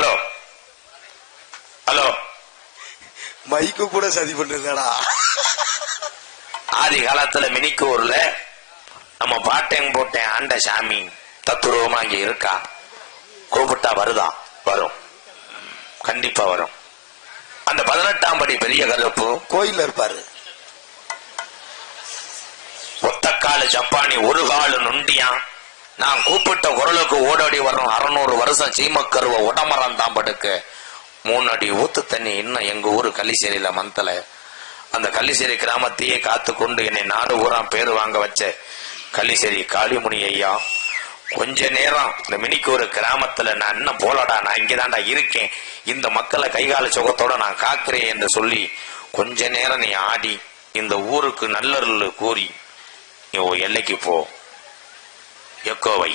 Hello hello, மைக்கு கூட சதி பண்ணுறா. ஆதி காலத்துல மினிக்கூர்ல நம்ம பாட்டேன் போட்டேன் ஆண்ட சாமி தத்துருவமா இங்க இருக்கா. கூப்பிட்டா வருதா? வரும், கண்டிப்பா வரும். அந்த 18ஆம் படி பெரிய கருப்பு கோயில்ல இருப்பாரு. ஒத்தக்காலு ஜப்பானி ஒரு காலு நொண்டியான். நான் கூப்பிட்ட குரலுக்கு ஓடோடி வரும் 600 வருஷம் சீமக்கருவ உடமரம் தான் படுக்க 3 அடி ஊத்து தண்ணி இன்னும் எங்க ஊரு கள்ளிசேரியில மந்தல. அந்த கள்ளிசேரி கிராமத்தையே காத்து கொண்டு என்னை நாடு ஊரா பேரு வாங்க வச்ச கள்ளிசேரி காளிமுனி ஐயா, கொஞ்ச நேரம் இந்த மினிக்கூர் கிராமத்துல நான் இன்னும் போலடா, நான் இங்கதான்டா இருக்கேன், இந்த மக்களை கைகால சுகத்தோட நான் காக்கிறேன் என்று சொல்லி கொஞ்ச நேரம் நீ ஆடி இந்த ஊருக்கு நல்லருள் கூறி நீ எல்லைக்கு போ. எக்கோவை